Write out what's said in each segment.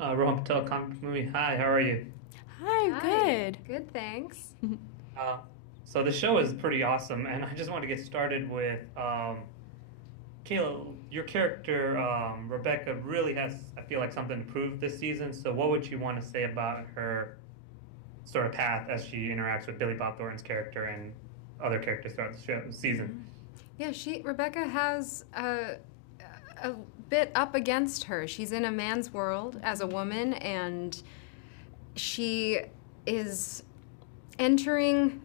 Rohan Patel, comic movie. Hi, how are you? Hi, Hi. good. Good, thanks. Uh, so the show is pretty awesome, and I just want to get started with Kayla. Your character, Rebecca, really has, I feel like, something to prove this season. So what would you want to say about her sort of path as she interacts with Billy Bob Thornton's character and other characters throughout the show season? Yeah, she Rebecca has a bit up against her. She's in a man's world as a woman, and she is entering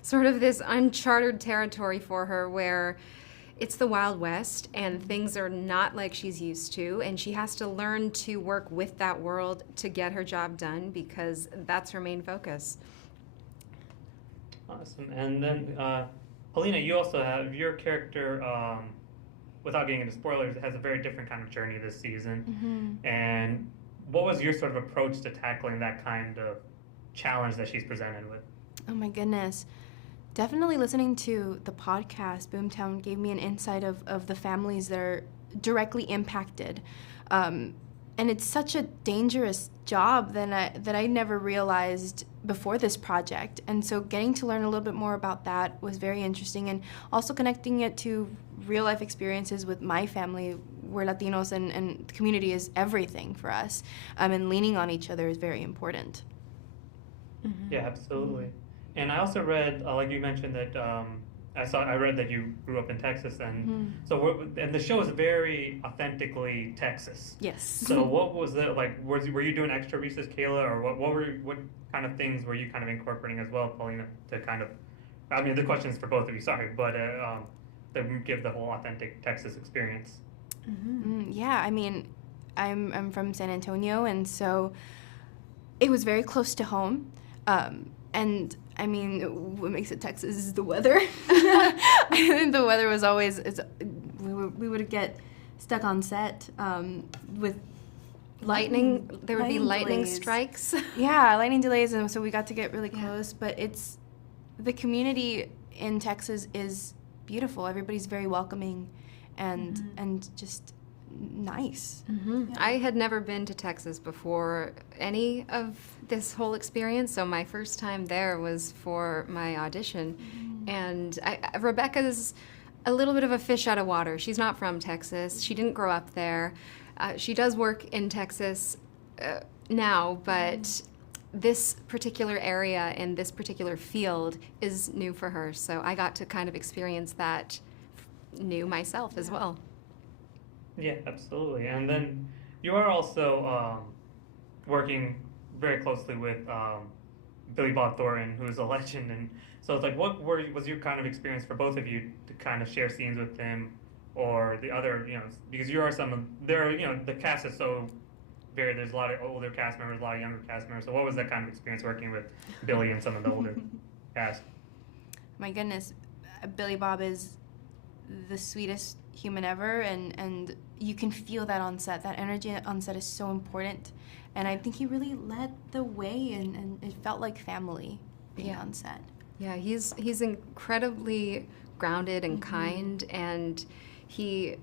sort of this uncharted territory for her where it's the Wild West and things are not like she's used to, and she has to learn to work with that world to get her job done because that's her main focus. Awesome. And then, Paulina, you also have your character, without getting into spoilers, has a very different kind of journey this season. And what was your sort of approach to tackling that kind of challenge that she's presented with? Oh my goodness. Definitely listening to the podcast, Boomtown, gave me an insight of the families that are directly impacted. And it's such a dangerous job that I never realized before this project. And so getting to learn a little bit more about that was very interesting, and also connecting it to real life experiences with my family. We're Latinos, and the community is everything for us. And leaning on each other is very important. Yeah, absolutely. And I also read, like you mentioned, that I read that you grew up in Texas, and and the show is very authentically Texas. Yes. So what was it like? Were you doing extra research, Kayla, or what kind of things were you kind of incorporating as well, Paulina, to kind of? I mean, the question is for both of you. Sorry, but to give the whole authentic Texas experience. Yeah, I mean, I'm from San Antonio, and so it was very close to home. And I mean, what makes it Texas is the weather. I think the weather was always we would get stuck on set with Lightning, there would be lightning delays. strikes. Yeah, lightning delays, and so we got to get really close. But it's the community in Texas is beautiful. Everybody's very welcoming, and just nice. I had never been to Texas before any of this whole experience, so my first time there was for my audition. And Rebecca's a little bit of a fish out of water. She's not from Texas. She didn't grow up there. She does work in Texas now, but this particular area and this particular field is new for her. So I got to kind of experience that new myself as well. Yeah, absolutely. And then you are also working very closely with Billy Bob Thornton, who is a legend. And so it's like, was your kind of experience for both of you to kind of share scenes with him, or the other, because you are the cast is so varied. There's a lot of older cast members, a lot of younger cast members. So what was that kind of experience working with Billy and some of the older cast? My goodness, Billy Bob is the sweetest human ever, and you can feel that on set. That energy on set is so important, and I think he really led the way, and it felt like family being on set. Yeah, he's incredibly grounded and kind, and he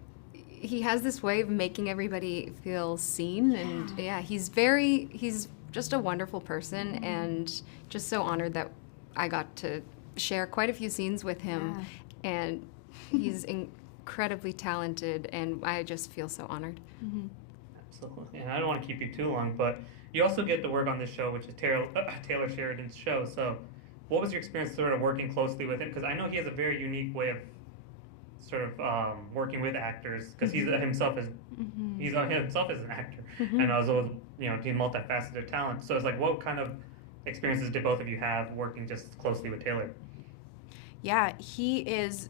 has this way of making everybody feel seen, and he's just a wonderful person, and just so honored that I got to share quite a few scenes with him, and he's incredibly talented, and I just feel so honored. Absolutely. And I don't want to keep you too long, but you also get to work on this show, which is Taylor Sheridan's show. So what was your experience sort of working closely with him? Because I know he has a very unique way of sort of working with actors, because he's himself as an actor, and also being multifaceted talent. So it's like, what kind of experiences did both of you have working just closely with Taylor? Yeah, he is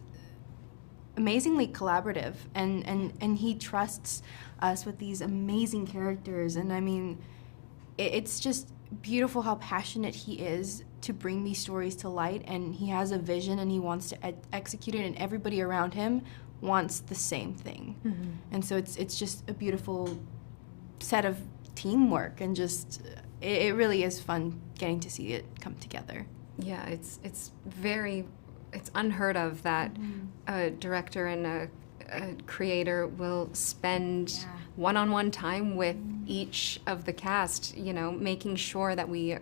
amazingly collaborative, and he trusts us with these amazing characters. And I mean, it's just beautiful how passionate he is to bring these stories to light, and he has a vision and he wants to execute it, and everybody around him wants the same thing. And so it's just a beautiful set of teamwork, and just it really is fun getting to see it come together. Yeah, it's unheard of that a director and a creator will spend one-on-one time with each of the cast, you know, making sure that we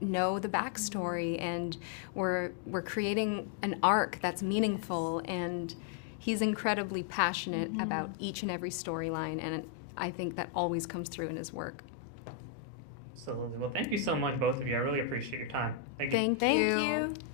know the backstory, and we're creating an arc that's meaningful, and he's incredibly passionate about each and every storyline, and I think that always comes through in his work. Absolutely. Well, thank you so much, both of you. I really appreciate your time. Thank you. Thank Thank you. you.